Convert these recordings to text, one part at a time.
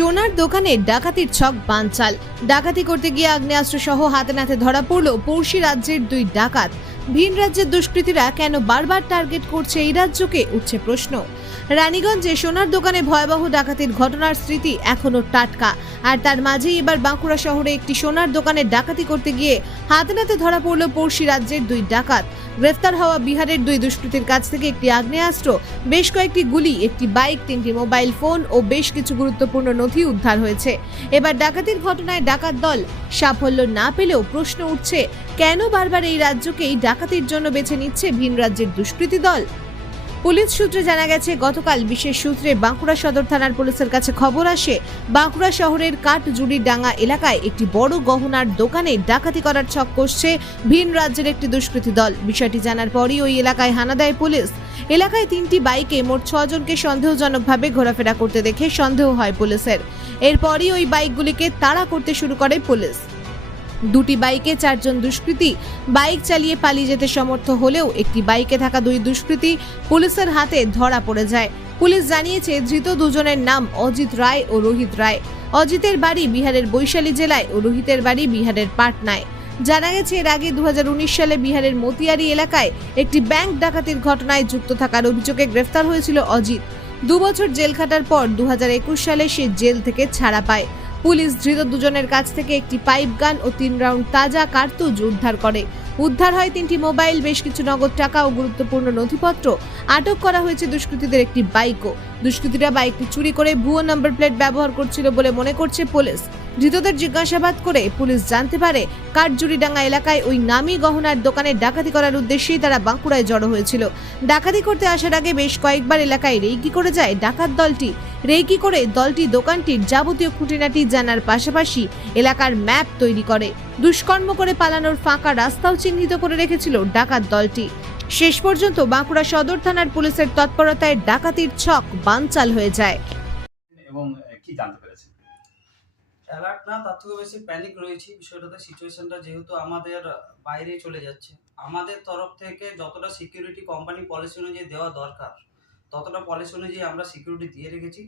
সোনার দোকানে ডাকাতির ছক বানচাল। ডাকাতি করতে গিয়ে আগ্নেয়াস্ত্র সহ হাতে নাতে ধরা পড়ল পড়শি রাজ্যের দুই ডাকাত। ভিন রাজ্যের দুষ্কৃতীরা কেন বারবার টার্গেট করছে এই রাজ্যকে, উঠছে প্রশ্ন। রানীগঞ্জে সোনার দোকানে ভয়াবহ ডাকাতির ঘটনার স্মৃতি এখনো টাটকা। আর তার মাঝেই এবার বাঁকুড়া শহরে একটি সোনার দোকানে ডাকাতি করতে গিয়ে হাতে নাতে ধরা পড়ল পড়শি রাজ্যের দুই ডাকাত। গ্রেফতার হওয়া বিহারের দুই দুষ্কৃতীর কাছ থেকে একটি আগ্নেয়াস্ত্র, বেশ কয়েকটি গুলি, একটি বাইক, 3টি মোবাইল ফোন ও বেশ কিছু গুরুত্বপূর্ণ নথি উদ্ধার হয়েছে। এবার ডাকাতির ঘটনায় ডাকাত দল সাফল্য না পেলেও প্রশ্ন উঠছে, কেন বারবার এই রাজ্যকেই ডাকাতির জন্য বেছে নিচ্ছে ভিন রাজ্যের দুষ্কৃতী দল। পুলিশ সূত্রে জানা গেছে, গতকাল বিশেষ সূত্রে বাঁকুড়া সদর থানার পুলিশের কাছে খবর আসে, বাঁকুড়া শহরের কাঠজুড়ির ডাঙ্গা এলাকায় একটি বড় গহনার দোকানে ডাকাতি করার ছক কষছে ভিন রাজ্যের একটি দুষ্কৃতী দল। বিষয়টি জানার পরই ওই এলাকায় হানা দেয় পুলিশ। এলাকায় 3টি বাইকে মোট 6 জনকে সন্দেহজনকভাবে ঘোরাফেরা করতে দেখে সন্দেহ হয় পুলিশের। এরপরই ওই বাইকগুলিকে তাড়া করতে শুরু করে পুলিশ। 2টি বাইকে 4 জন দুষ্কৃতী বাইক চালিয়ে পালিয়ে যেতে সমর্থ হলেও একটি বাইকে থাকা 2 দুষ্কৃতী পুলিশের হাতে ধরা পড়ে যায়। পুলিশ জানিয়েছে, ধৃত দুজনের নাম অজিত রায় ও রোহিত রায়। অজিতের বাড়ি বিহারের বৈশালী জেলায় ও রোহিতের বাড়ি বিহারের পাটনায়। জানা গেছে, এর আগে 2019 সালে বিহারের মতিয়ারি এলাকায় একটি ব্যাংক ডাকাতির ঘটনায় যুক্ত থাকার অভিযোগে গ্রেফতার হয়েছিল অজিত। 2 বছর জেল খাটার পর 2021 সালে সে জেল থেকে ছাড়া পায়। পুলিশ ধৃত দুজনের কাছ থেকে একটি পাইপ গান ও 3 রাউন্ড তাজা কার্তুজ উদ্ধার করে। উদ্ধার হয় 3টি মোবাইল, বেশ কিছু নগদ টাকা ও গুরুত্বপূর্ণ নথিপত্র। আটক করা হয়েছে দুষ্কৃতীদের একটি বাইকও। দুষ্কৃতীরা বাইকটি চুরি করে ভুয়ো নাম্বার প্লেট ব্যবহার করছিল বলে মনে করছে পুলিশ। ধৃতদের জিজ্ঞাসাবাদ করে পুলিশ জানতে পারে, কাঠজুড়িডাঙ্গা এলাকায় ওই নামী গহনার দোকানে ডাকাতি করার উদ্দেশ্যেই তারা বাঁকুড়ায় জড়ো হয়েছিল। ডাকাতি করতে আসার আগে বেশ কয়েকবার এলাকায় রেকি করে যায় ডাকাত দলটি। রেকি করে দলটি দোকানটির যাবতীয় খুঁটিনাটি জানার পাশাপাশি এলাকার ম্যাপ তৈরি করে। দুষ্কর্ম করে পালানোর ফাঁকা রাস্তাও চিহ্নিত করে রেখেছিল ডাকাত দলটি। শেষ পর্যন্ত বাঁকুড়া সদর থানার পুলিশের তৎপরতায় ডাকাতির ছক বানচাল হয়ে যায়। এবং কি জানতে পেরেছেন? অ্যালার্ট না, তার থেকে বেশি প্যানিক রয়েছি বিষয়টাতে। সিচুয়েশনটা যেহেতু আমাদের বাইরে চলে যাচ্ছে, আমাদের তরফ থেকে যতটা সিকিউরিটি কোম্পানি পলিসি অনুযায়ী দেওয়া দরকার ততটা পলিসি অনুযায়ী আমরা সিকিউরিটি দিয়ে রেখেছি।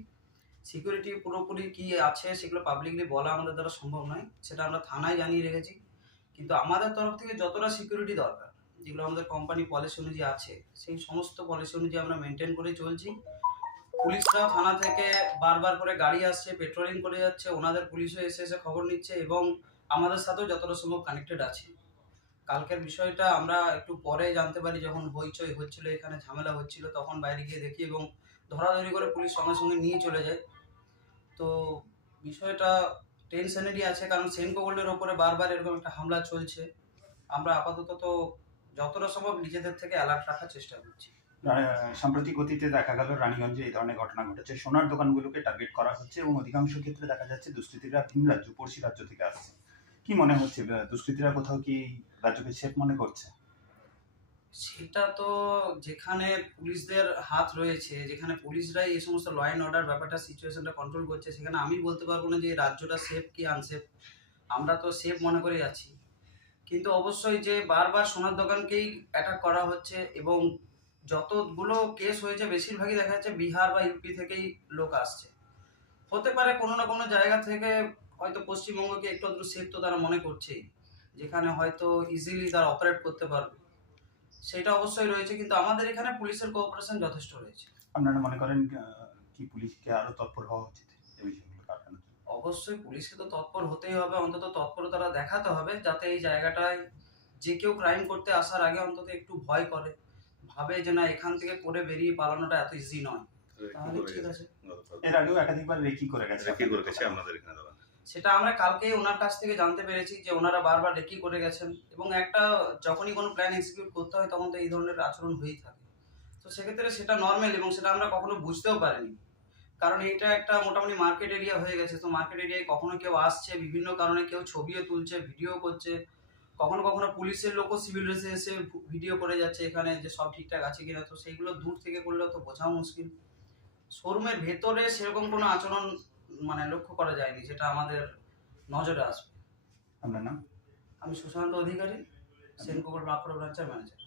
সিকিউরিটি পুরোপুরি কি আছে সেগুলো পাবলিকলি বলা আমাদের দ্বারা সম্ভব নয়, সেটা আমরা থানায় জানিয়ে রেখেছি। কিন্তু আমাদের তরফ থেকে যতটা সিকিউরিটি দরকার, যেগুলো আমাদের কোম্পানি পলিসি অনুযায়ী আছে, সেই সমস্ত পলিসি অনুযায়ী আমরা মেনটেন করে চলছি। পুলিশরা থানা থেকে বারবার করে গাড়ি আসছে, পেট্রোলিং করে যাচ্ছে, ওনাদের পুলিশও এসে এসে খবর নিচ্ছে এবং আমাদের সাথেও যতটা সম্ভব কানেক্টেড আছে। কালকের বিষয়টা আমরা একটু পরে জানতে পারি, যখন হইচই হচ্ছিল, এখানে ঝামেলা হচ্ছিল, তখন বাইরে গিয়ে দেখি এবং ধরাধরি করে পুলিশ সঙ্গে সঙ্গে নিয়ে চলে যায়। তো বিষয়টা টেনশনেরই আছে, কারণ সেনকো গোল্ডের ওপরে বারবার এরকম একটা হামলা চলছে। আমরা আপাতত তো যতটা সম্ভব নিজেদের থেকে অ্যালার্ট রাখার চেষ্টা করছি। সাম্প্রতিক অতীতে দেখা গেল রানীগঞ্জে এই ধরনের ঘটনা ঘটেছে, সোনার দোকানগুলোকে টার্গেট করা হচ্ছে এবং অধিকাংশ ক্ষেত্রে দেখা যাচ্ছে দুষ্কৃতীরা ভিন রাজ্য, পড়শি রাজ্য থেকে আসছে। কি মনে হচ্ছে, দুষ্কৃতীরা কোথাও কি রাজ্যকে সেফ মনে করছে? সেটা তো যেখানে পুলিশদের হাত রয়েছে, যেখানে পুলিশরাই এই সমস্ত ল অ্যান্ড অর্ডার ব্যাপারটা সিচুয়েশনটা কন্ট্রোল করছে, সেখানে আমি বলতে পারবো না যে রাজ্যটা সেফ কি আনসেফ। আমরা তো সেফ মনে করে যাচ্ছি, কিন্তু অবশ্যই যে বারবার সোনার দোকানকেই অ্যাটাক করা হচ্ছে এবং যতগুলো কেস হয়েছে বেশিরভাগই দেখা যাচ্ছে বিহার বা ইউপি থেকেই লোক আসছে। হতে পারে কোনো না কোনো জায়গা থেকে হয়তো পশ্চিমবঙ্গকে একটু আধটু সেফ তো তারা মনে করছেই, যেখানে হয়তো ইজিলি তারা অপারেট করতে পারবে, সেটা অবশ্যই রয়েছে। কিন্তু আমাদের এখানে পুলিশের কোঅপারেশন যথেষ্ট রয়েছে। আপনারা মনে করেন কি পুলিশকে আরো তৎপর হওয়া উচিত এই বিষয়গুলো কাটানোর জন্য? অবশ্যই পুলিশকে তো তৎপর হতেই হবে, অন্তত তৎপরতা দেখাতে হবে, যাতে এই জায়গাটায় যে কেউ ক্রাইম করতে আসার আগে অন্তত একটু ভয় করে, ভাবে যে না এখান থেকে করে বেরিয়ে পালানোটা এত ইজি নয়। তাহলে ঠিক আছে। এর আগেও একাধিকবার রেকি করে গেছে আপনাদের এখানে দোকান। সেটা আমরা কালকে ওনার কাছ থেকে জানতে পেরেছি যে ওনারা বারবার রেকি করে গেছেন এবং একটা যখনই কোনো প্ল্যান এক্সিকিউট করতে হয় তখন তো এই ধরনের আচরণ হয়েই থাকে। তো সেক্ষেত্রে সেটা নর্মাল এবং সেটা আমরা কখনো বুঝতেও পারিনি, কারণ এটা একটা মোটামুটি মার্কেট এরিয়া হয়ে গেছে। তো মার্কেট এরিয়ায় কখনো কেউ আসছে, বিভিন্ন কারণে কেউ ছবিও তুলছে, ভিডিও করছে, কখনো কখনো পুলিশের লোকও সিভিল ড্রেসে এসে ভিডিও করে যাচ্ছে এখানে যে সব ঠিকঠাক আছে কিনা। তো সেইগুলো দূর থেকে করলেও তো বোঝাও মুশকিল। শোরুমের ভেতরে সেরকম কোনো আচরণ লক্ষ্য করা যায়নি যেটা আমাদের নজরে আসবে। আপনার নাম? আমি সুশান্ত অধিকারী, সেনকো গোল্ড বাঁকুড়া ব্রাঞ্চের ম্যানেজার।